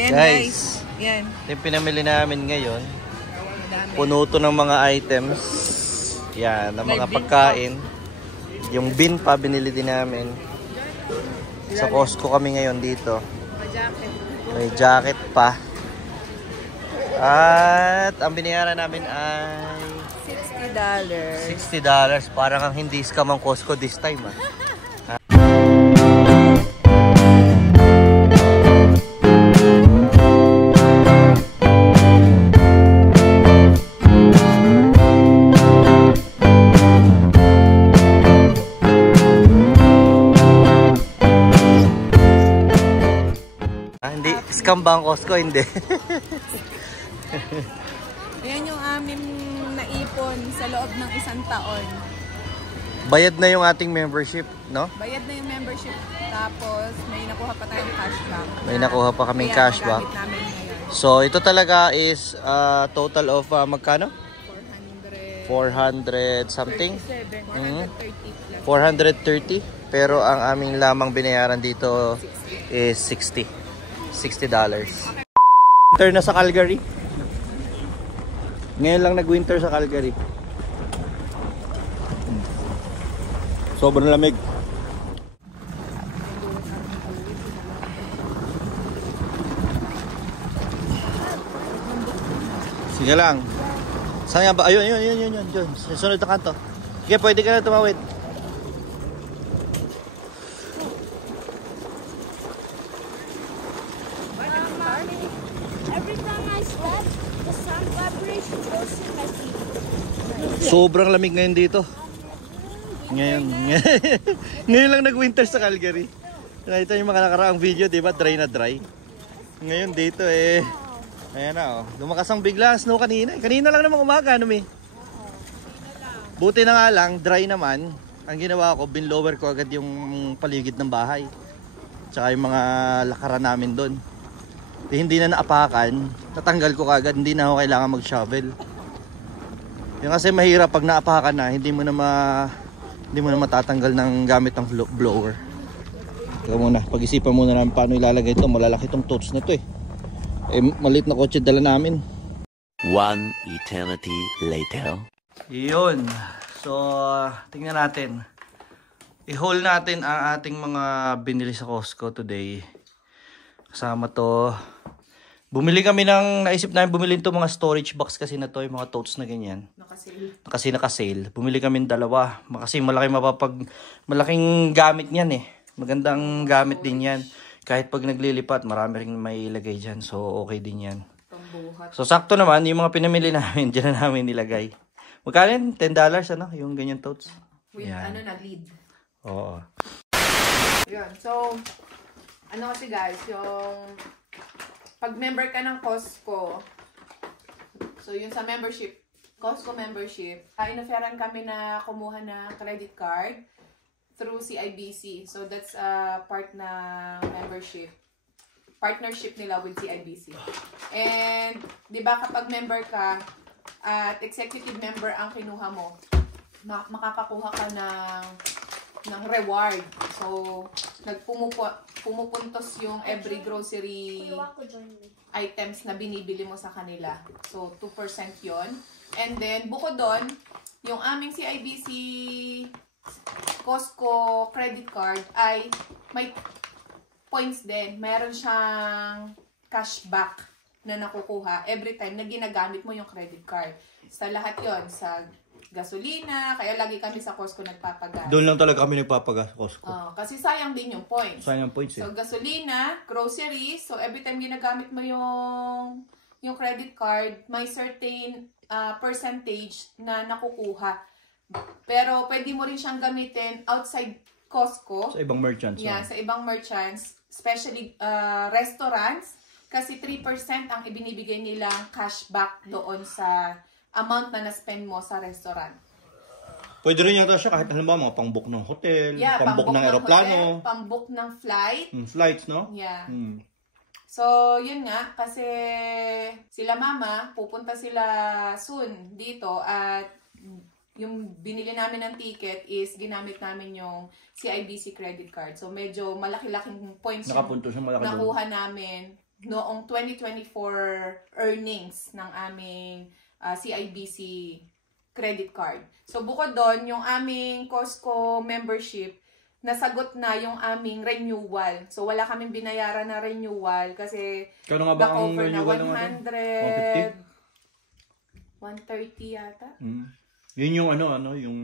Ayan guys. Yan. Yung pinamili namin ngayon. Puno to ng mga items. Yan, ng mga pagkain. Yung bin pa binili din namin. Sa Costco kami ngayon dito. May jacket pa. At ang binayaran namin ay $60. Parang ang hindi scam ang Costco this time ah. Hindi scam ba ang Costco? Hindi. Ayan yung aming naipon sa loob ng isang taon. Bayad na yung ating membership, no? Bayad na yung membership. Tapos may nakuha pa tayong cashback. May nakuha pa kaming cashback. So ito talaga is total of magkano? 400 something? 430. Pero ang aming lamang binayaran dito is $60. Winter na sa Calgary. Ngayon lang nag-winter sa Calgary. Sobrang lamig. Sige lang. Saan nga ba? Ayun. Sa sunod na kanto. Sige, pwede ka na tumawid. Every time I step, the sun vibration goes in my feet. Sobrang lamig ngayon dito. Ngayon lang nag-winter sa Calgary. Nakita yung mga nakaraang video, di ba? Dry na dry. Ngayon dito ayan na, oh. Lumakas ang bigla snow kanina. Kanina lang namang umaga, ano mi? Buti na nga lang, dry naman. Ang ginawa ko, binlower ko agad yung paligid ng bahay. Tsaka yung mga lakaran namin doon. Hindi na naapakan, tatanggal ko kagad, hindi na ako kailangan mag-shovel. Yung kasi mahirap pag naapakan na, hindi mo na matatanggal ng gamit ng blower. Kaya muna, pag-isipan muna namin paano ilalagay ito. Malalaki itong totes nito eh. Maliit na kotse dala namin. One eternity later. Yun. So, tingnan natin. I-haul natin ang ating mga binili sa Costco today. Kasama to. Bumili kami naisip namin bumili ito mga storage box kasi na to, yung mga totes na ganyan. Naka-sale. Bumili kami dalawa. Kasi malaking gamit niyan eh. Magandang gamit din yan. Kahit pag naglilipat, marami ring may ilagay dyan. So, okay din yan. So, sakto naman, yung mga pinamili namin, dyan na namin nilagay. Magkano yun? $10 ano? Yung ganyan totes. With lead. Oo. Yun. So, ano kasi guys, yung pag member ka ng Costco, so yun sa membership, Costco membership, inoferan kami na kumuha na credit card through CIBC. So that's part na membership. Partnership nila with CIBC. And, di ba kapag member ka at executive member ang kinuha mo, makakakuha ka ng reward. So, pumupuntos yung every grocery items na binibili mo sa kanila. So, 2% yon. And then, bukod doon, yung aming CIBC Costco credit card ay may points din. Meron siyang cashback na nakukuha every time na ginagamit mo yung credit card. Sa lahat yon, sa gasolina, kaya lagi kami sa Costco nagpapagas. Doon lang talaga kami nagpapagas Costco. Kasi sayang din yung points. Sayang points eh. So gasolina, groceries, so every time ginagamit mo yung credit card, may certain percentage na nakukuha. Pero pwede mo rin siyang gamitin outside Costco. Sa ibang merchants. Yeah, sa ibang merchants, especially restaurants, kasi 3% ang ibinibigay nilang cashback doon sa amount na na-spend mo sa restaurant. Pwede rin yata siya kahit halimbawa mga pang-book ng hotel, pang-book ng aeroplano, pang-book ng flight. Flights, no? Yeah. So, yun nga, kasi sila mama, pupunta sila soon dito at yung binili namin ng ticket is ginamit namin yung CIBC credit card. So, medyo malaki-laking points yung Nakapunto siya malaki nakuha namin noong 2024 earnings ng aming CIBC credit card. So bukod doon, yung aming Costco membership, nasagot na yung aming renewal. So wala kaming binayaran na renewal kasi Kano nga ba ang na-cover na renewal ng 130 yata. Yun yung yung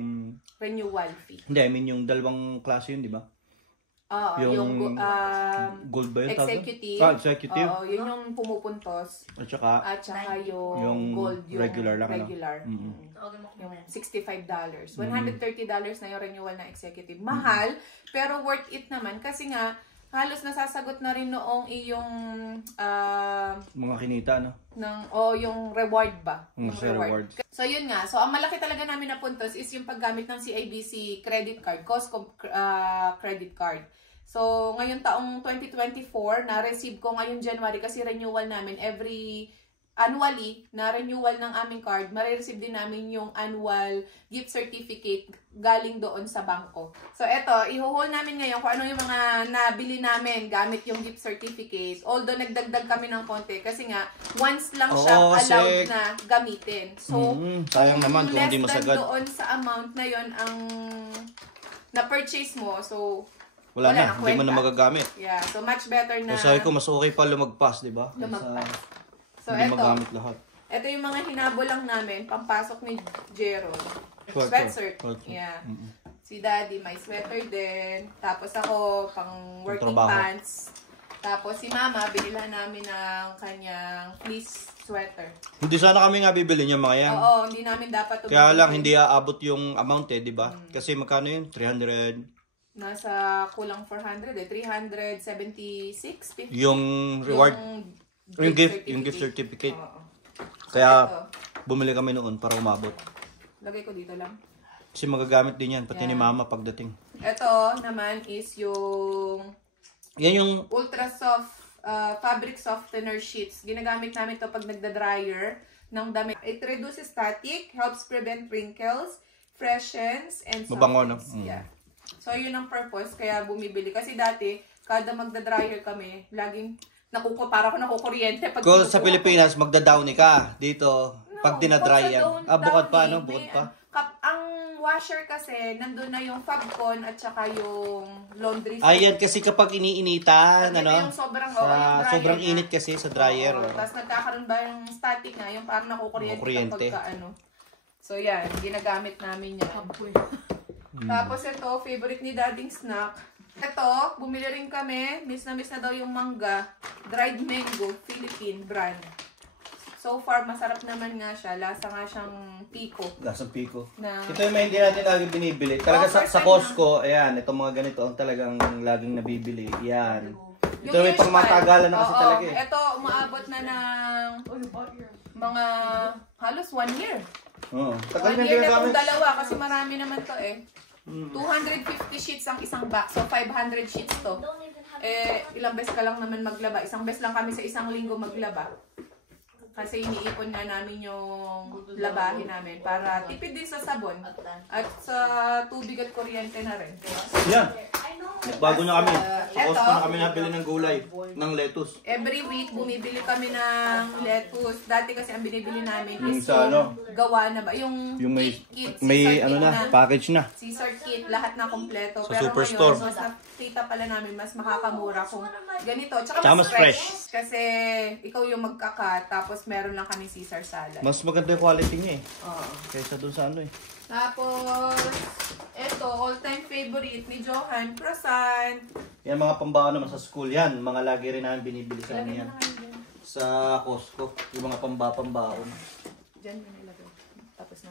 Renewal fee. hindi, I mean yung dalawang klase yun, di ba? Oo, yung gold ba yun? executive. Executive. Oo, yun yung pumupuntos. At saka At saka yung yung gold, yung regular lang, ano? regular. Yung $65. $130 na yung renewal na executive. Mahal, pero worth it naman kasi nga halos nasasagot na rin noong iyong mga kinita, no? yung reward ba? Yung Sa reward. So yun nga. So ang malaki talaga namin na puntos is yung paggamit ng CIBC credit card, Costco credit card. So ngayon taong 2024, na-receive ko ngayon January kasi renewal namin annually na renewal ng aming card, marireceive din namin yung annual gift certificate galing doon sa bangko. So eto, ihuhol namin ngayon kung ano yung mga nabili namin gamit yung gift certificate. Although nagdagdag kami ng konti kasi nga once lang siya allowed na gamitin. So sayang naman kung hindi less masagad. than doon sa amount na yon ang na-purchase mo. So Wala na, hindi mo na kwenta. magagamit. Yeah, so much better na Sabi ko, mas okay pa lumagpas, di ba? lumagpas. So Hindi eto, magamit lahat. ito yung mga hinabol lang namin, pampasok ni Jeron. Sweater. Sweatshirt. Sweater. Yeah. Si Daddy, may sweater din. Tapos ako, pang working trabaho. pants. Tapos si Mama, binila namin ng kanyang fleece sweater. Hindi sana kami nga bibili niya mga yan. Oo, hindi namin dapat Kaya lang, bumili. hindi aabot yung amount di ba? Kasi magkano yun? 300. Nasa kulang 400 376, 50. Yung reward. Yung gift certificate. Oo. Kaya, ito, bumili kami noon para umabot. lagay ko dito lang. Kasi magagamit din yan, pati ni Mama pagdating. Ito naman is yung Yan yung, ultra soft fabric softener sheets. Ginagamit namin to pag nagda-dryer ng damit. It reduces static, helps prevent wrinkles, freshens, and Mabango, no? softens. Yeah. So, yun ang purpose. Kaya bumibili. Kasi dati, kada magda-dryer kami, laging para ako nakukuryente. Pag kung sa Pilipinas, magda-downy ka. Dito, pag dinadry yan. Bukod pa, no? May, Bukod pa. ang washer kasi, nandun na yung Fabcon at saka yung laundry. Ayan, kasi kapag iniinitan, Yung sobrang, yung dryer sobrang na. init kasi sa dryer. Tapos nagkakaroon ba yung static na, yung parang nakukuryente kapag So yan, ginagamit namin yan. Tapos ito, favorite ni Dading snack. Ito, bumili rin kami. Miss na daw yung mangga. Dried mango, Philippine brand. So far, masarap naman nga siya. Lasa nga siyang pico. Lasang piko. Na, Ito yung mga hindi natin laging binibili. Talaga sa Costco, ayan, itong mga ganito ang talagang laging nabibili. Yan. Ito may pang matagalan na kasi talaga eh. Ito, umaabot na ng mga halos 1 year. Oo. 1 Tagal na year na ginagamit. itong dalawa kasi marami naman to eh. 250 sheets ang isang box. So, 500 sheets to. Ilang beses ka lang naman maglaba. Isang beses lang kami sa isang linggo maglaba. Kasi iniipon nga namin yung labahin namin para tipid din sa sabon at sa tubig at kuryente na rin. Yan. Bago na kami. Sa Eto. Costco na kami nabili ng gulay. Ng lettuce. Every week, bumibili kami ng lettuce. Dati kasi ang binibili namin Yung is sa yung gawa na ba? Yung kit, may Caesar kit na, package na. Caesar kit, lahat na kompleto. Sa Pero Superstore. ngayon, mas nakita pala namin, mas makakamura kung ganito. Tsaka Tsaka mas mas fresh. Kasi ikaw yung magkakat, tapos meron lang kami Caesar salad. Mas maganda yung quality niya eh. Oo. Kaysa dun sa ano eh. Tapos, eto, all-time favorite ni Johan, croissant. Yan mga pambaon naman sa school yan. Mga lagi rin namin binibili sa amin yan. Sa Costco. Yung mga pambaon. Diyan mo nilagay. Tapos na.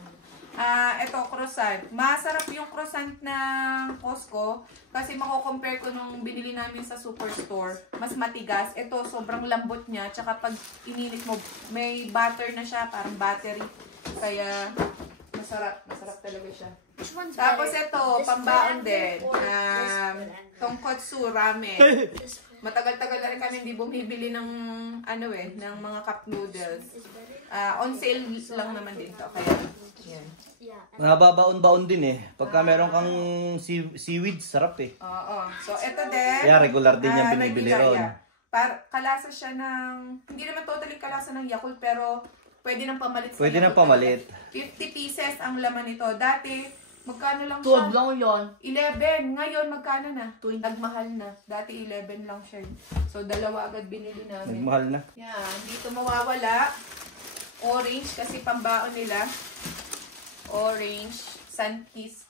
Eto, croissant. Masarap yung croissant ng Costco kasi mako-compare ko nung binili namin sa Superstore. Mas matigas. Ito, sobrang lambot niya. Tsaka pag ininit mo, may butter na siya, parang battery. Kaya, masarap. Masarap talaga siya. Tapos ito, pambaon din. Tonkotsu ramen. Matagal-tagal na rin kami hindi bumibili ng ng mga cup noodles. On sale lang naman din to. Kaya, yan. Nababaon-baon din eh. Pagka meron kang seaweed, sarap eh. Oo. So, ito din. Kaya regular din yung binibili regular, ron. yeah. Kalasa siya ng, hindi naman totally kalasa ng Yakult, pero pwede nang pamalit sa Pwede nang Yakult pamalit. talaga. 50 pieces ang laman nito. Dati, magkano lang 12 siya? lang yun. 11. Ngayon, magkano na? Nagmahal na. Dati 11 lang siya. So, dalawa agad binili namin. Nagmahal na. Yan. Dito mawawala. Orange, kasi pambaon nila. Orange. Sunkist.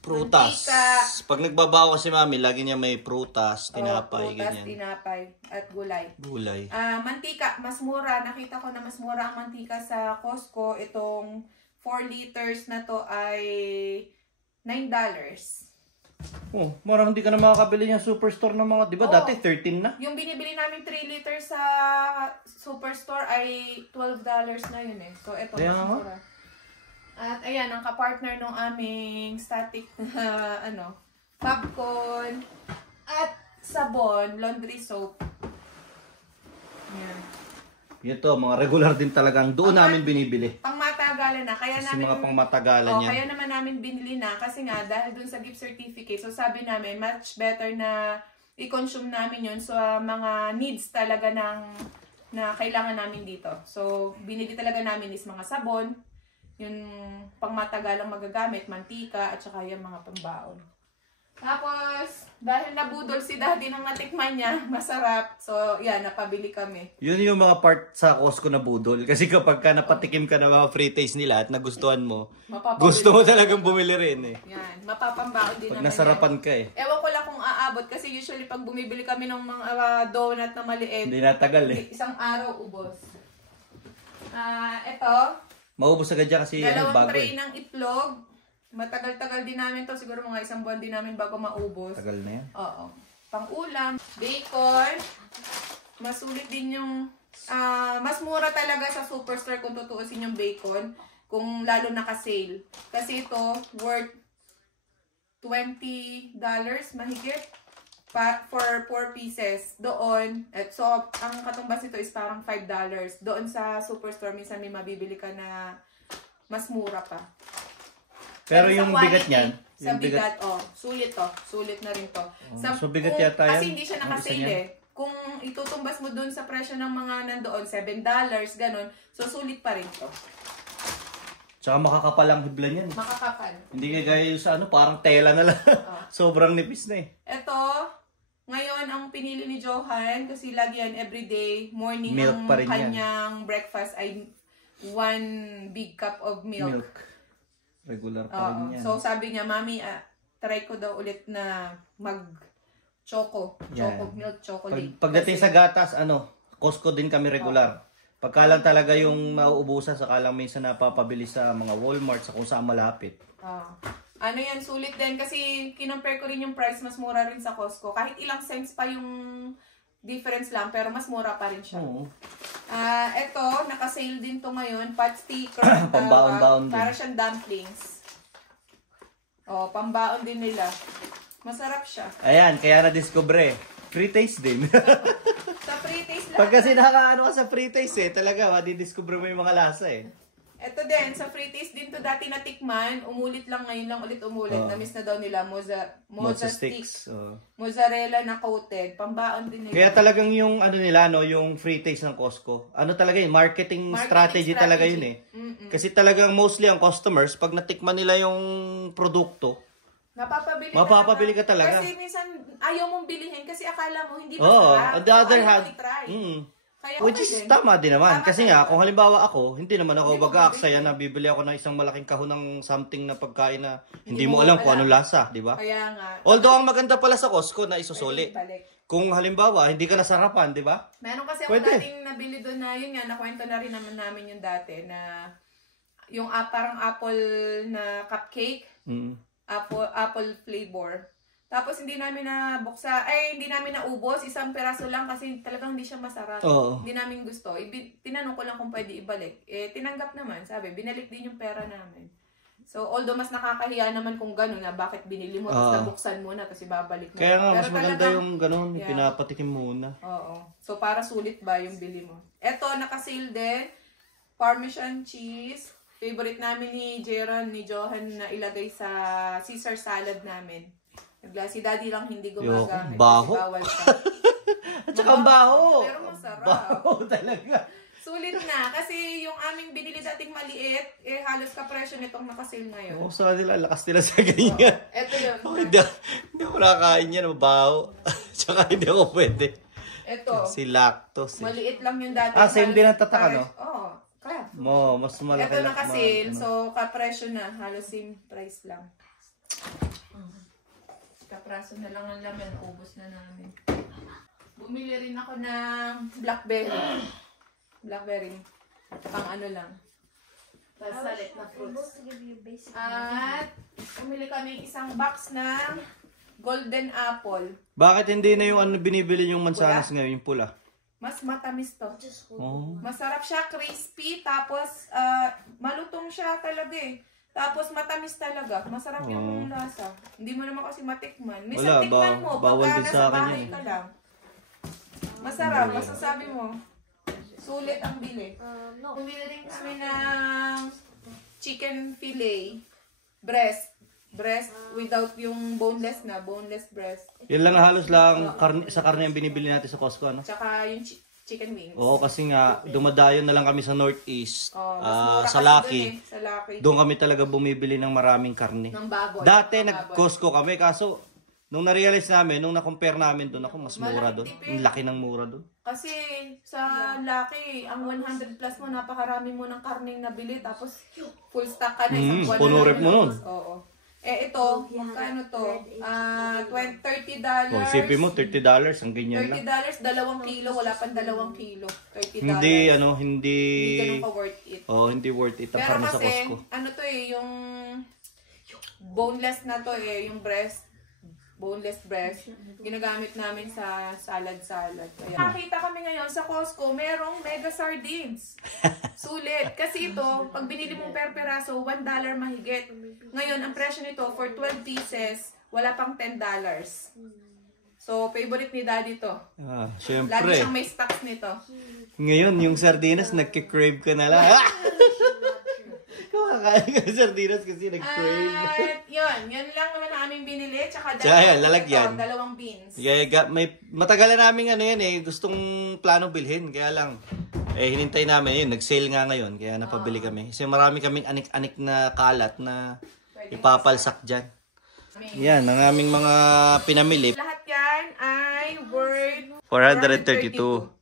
Prutas. Mantika. Pag nagbabawa si mami, lagi niya may prutas, tinapay, Prutas, ganyan. tinapay, at gulay. Gulay. Mantika, mas mura. Nakita ko na mas mura ang mantika sa Costco. Itong 4 liters na to ay $9. Oh, marang hindi ka na makakabili yung superstore ng mga, di ba? Oo. Dati 13 na. Yung binibili namin 3 liters sa Superstore ay $12 na yun eh. So, ito Kaya mas nga. mura. At ayan, ang kapartner nung aming static na popcorn at sabon, laundry soap. Yan. Ito, mga regular din talagang doon namin binibili. Pangmatagalan na. Kaya Kasi namin, mga pangmatagalan yan. kaya naman namin binili na. Kasi nga, dahil dun sa gift certificate, so sabi namin, much better na i-consume namin yun sa mga needs talaga na kailangan namin dito. So, binili talaga namin is mga sabon, yung pangmatagalang magagamit, mantika, at saka yung mga pambaon. Tapos, dahil nabudol si Daddy nang natikman niya, masarap. So, yan, napabili kami. Yun yung mga part sa Costco na budol. Kasi kapag ka napatikim ka ng mga free taste nila at nagustuhan mo, Mapapabili gusto mo talagang bumili rin eh. Yan, mapapambaon din Pag naman nasarapan yan. ka eh. Ewan ko lang kung aabot kasi usually pag bumibili kami ng mga donut na maliit, Hindi natagal eh. isang araw ubos. Ito, Maubos agad dyan kasi dalawang bago tray eh. ng itlog. Matagal-tagal din namin to, siguro mga 1 buwan din namin bago maubos. Tagal na yan. Oo. Pang-ulam, bacon. Masulit din yung, mas mura talaga sa Superstore kung tutuusin yung bacon. Kung lalo naka-sale. Kasi ito, worth $20 mahigit for 4 pieces. Doon, so, ang katumbas nito is parang $5. Doon sa Superstore, minsan may mabibili ka na mas mura pa. Pero sa yung quality, bigat niyan, sa yung bigat, sulit to. Sulit na rin to. so bigat yata yan, Kasi hindi siya ang isa nakasale niyan. eh. Kung itutumbas mo dun sa presyo ng mga nandoon, $7, ganun. So, sulit pa rin to. Tsaka makakapal ang hibla niyan. Makakapal. Hindi kagaya yung sa parang tela na lang. Sobrang nipis na eh. Ito, ngayon ang pinili ni Johan, kasi lagi yan everyday, morning Milk ang pa rin yan. kanyang breakfast ay 1 big cup of milk. Regular pa Oo. rin yan. So, sabi niya, Mami, try ko daw ulit na mag-choco. Milk chocolate. Pagdating Kasi- sa gatas, Costco din kami regular. Pagka lang talaga yung mauubusan, saka lang minsan napapabili sa mga Walmart, sa kung saan malapit. Ano yan, sulit din. Kasi kinompare ko rin yung price, mas mura rin sa Costco. Kahit ilang cents pa yung difference lang, pero mas mura pa rin siya. Oo. Ito, naka-sale din to ngayon. Pot sticker. ang tawag. Pambaon-baon din. Para siyang dumplings. Pambaon din nila. Masarap siya. Ayan, kaya na-discover eh. Free taste din. Sa free taste lahat. Pag kasi nakakaano ka sa free taste eh, talaga, madidiscover mo yung mga lasa eh. Ito din, sa free taste din to dati natikman. Umulit lang ngayon lang ulit umulit. Na-miss na daw nila. Moza sticks. Mozzarella na coated. Pambaon din nila. Kaya talagang yung nila, yung free taste ng Costco. Marketing strategy talaga yun eh. Kasi talagang mostly ang customers, pag natikman nila yung produkto, mapapabili ka talaga. Kasi minsan ayaw mong bilihin kasi akala mo hindi on masarap. the other Ayaw hand, mo i-try. Kaya which okay is din. tama din naman. Tama Kasi talaga. nga, kung halimbawa ako, hindi naman ako Hindi mo mag-aaksaya mabili. na bibili ako ng isang malaking kahon ng something na pagkain na hindi mo alam kung anong lasa, di ba? Kaya nga. Although ang maganda pala sa Costco na isusuli. Balik. Kung halimbawa, hindi ka nasarapan, di ba? Meron kasi ako Pwede. dating nabili doon na yun nga, nakwento na rin naman namin yung dati na yung parang apple na cupcake, apple flavor. Tapos hindi namin hindi namin naubos, isang peraso lang kasi talagang hindi siya masarap. Oo. Hindi namin gusto. Tinanong ko lang kung pwede ibalik. Tinanggap naman, sabi, binalik din yung pera namin. So, although mas nakakahiya naman kung gano'n na bakit binili mo, tapos nabuksan mo na, tapos ibabalik mo. Kaya nga, Pero mas maganda talagang- yung ganun, Yeah. pinapatikim muna. Oo. So, para sulit ba yung bili mo? Eto, naka-sale din. Parmesan cheese. Favorite namin ni Jeron, ni Johan na ilagay sa Caesar salad namin. Si daddy lang hindi gumagamit. Baho. Kasi bawal ka. At saka ang baho. Pero masarap. Baho talaga. Sulit na. Kasi yung aming binili dating maliit, halos kapresyo nitong nakasale ngayon. Oo, sa kanila, lakas nila sa ganyan. Ito yun. Oh, hindi ako nakakain yan, mabaho. Tsaka hindi ako pwede. Ito. Si lactose. Maliit lang yung dati. Same din ang tatak, ano? Oo. Kaya. Mas malaki. Ito nakasale, so kapresyo na. Halos same price lang. Kapraso na lang ang laman. Ubus na namin. Bumili rin ako ng blackberry. Blackberry. Pang ano lang. Pasalit na fruits. At bumili kami isang box ng golden apple. Bakit hindi na yung binibili yung mansanas ngayon, yung pula? Mas matamis to. Oh. Masarap siya, crispy, tapos malutong siya talaga eh. Tapos matamis talaga. Masarap yung lasa. Hindi mo naman kasi matikman. Minsan tikman mo, pagka nasa bahay ka lang. Masarap, masasabi mo. Sulit ang bili. Bumili rin kami ng chicken fillet. Breast without yung boneless na. Boneless breast. Yun lang halos lang sa karne yung binibili natin sa Costco, ano? Tsaka yung chicken wings. Oo, kasi nga, dumadayon na lang kami sa Northeast. Mas sa mura Lucky. kasi dun eh, sa Lucky. Doon kami talaga bumibili ng maraming karne. Ng baboy. Dati ng nag-Costco kami, kaso nung na-realize namin, nung na-compare namin doon, ako mas mura Malaking doon. tipid. Ang laki ng mura doon. Kasi sa Lucky, ang 100 plus mo, napakarami mo ng karneng nabili. Tapos full stock ka na. Isang buwan puno na rep mo nun. Oo. Ito, kano to? $30. Oh, isipin mo, $30, ang ganyan lang. $30, 2 kilo. Wala pang 2 kilo. $30. Hindi Hindi ganun ka worth it. hindi worth it ang Pero karne sa kasi, Costco. ano to eh, yung boneless na to eh, yung boneless breast, ginagamit namin sa salad-salad. Nakita kami ngayon sa Costco, merong mega sardines. Sulit. Kasi ito, pag binili mong per peraso, $1 mahigit. Ngayon, ang presyo nito, for 12 pieces, wala pang $10. So, favorite ni Daddy to. Lagi Siyempre. siyang may stocks nito. Ngayon, yung sardinas, nagkikrave ka na lang. Kumakain ka ng sardinas kasi nag-crave. At yun lang naman ang aming binili. Tsaka lalagyan. 2 beans. Matagal na namin gustong plano bilhin. Kaya lang, hinintay namin yun. Nag-sale nga ngayon. Kaya napabili kami. Kasi marami kaming anik-anik na kalat na ipapalsak dyan. Yan, ang aming mga pinamili. Lahat yan ay worth $432.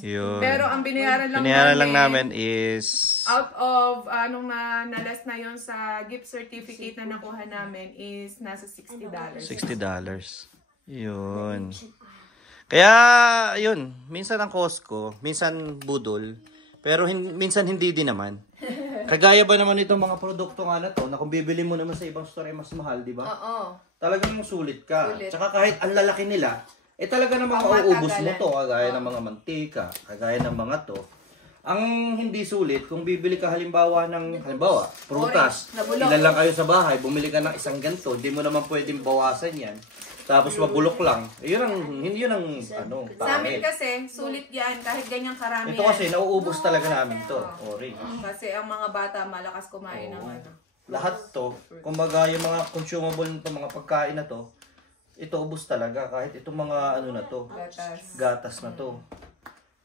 Yun. Pero ang binayaran lang namin is out of nung nalas na yon sa gift certificate na nakuha namin is nasa $60. $60. Yun. Kaya, yun. Minsan ang Costco, minsan budol, pero minsan hindi din naman. Kagaya ba naman itong mga produkto nga na to, na kung bibili mo naman sa ibang store ay mas mahal, di ba? Oo. Talagang sulit ka. Sulit. Tsaka kahit ang lalaki nila, talaga namang mauubos mo to, kagaya ng mga mantika, kagaya ng mga to. Ang hindi sulit, kung bibili ka halimbawa, prutas, ilan lang kayo sa bahay, bumili ka ng isang ganito, hindi mo naman pwedeng bawasan yan. Tapos mabulok lang. Yun ang Sa amin kasi, sulit yan kahit ganyang karami. ito kasi, nauubos talaga namin to. Orange. Kasi ang mga bata malakas kumain ng ano. Lahat to, kumbaga yung mga consumable nito, mga pagkain na to, ito ubos talaga kahit itong mga gatas na to.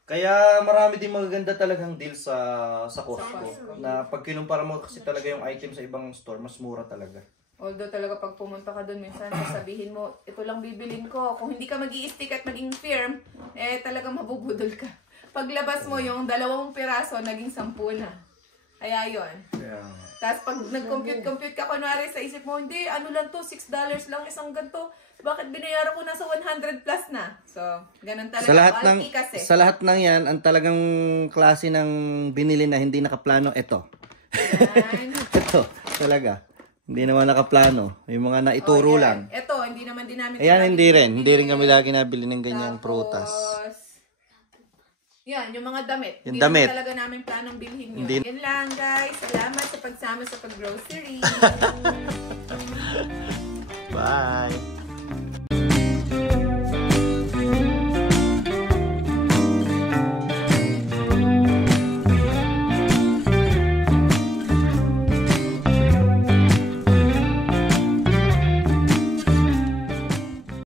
Kaya marami din magaganda talagang deal sa Costco. Na pag kinumpara mo kasi talaga yung item sa ibang store, mas mura talaga. Although talaga pag pumunta ka doon, minsan sasabihin mo, ito lang bibilin ko. Kung hindi ka mag-i-stick at maging firm, talagang mabubudol ka. Paglabas mo yung 2 piraso, naging 10 na. Kaya yun. Tapos pag nag-compute ka, kunwari sa isip mo, hindi, ano lang to, $6 lang isang ganito. Bakit binayaran ko na sa 100 plus na? So, ganun talaga. Sa lahat ng yan, ang talagang klase ng binili na hindi nakaplano, ito. Ito, talaga. Hindi naman nakaplano. Yung mga naituro lang. Ito, hindi naman din namin. Ayan, hindi rin. Hindi rin kami lagi nabili ng ganyang prutas. Yan, yung mga damit. Yung hindi damit. Talaga namin planong bilhin yun. Yan lang, guys. Salamat sa pagsama sa pag-grocery. Bye!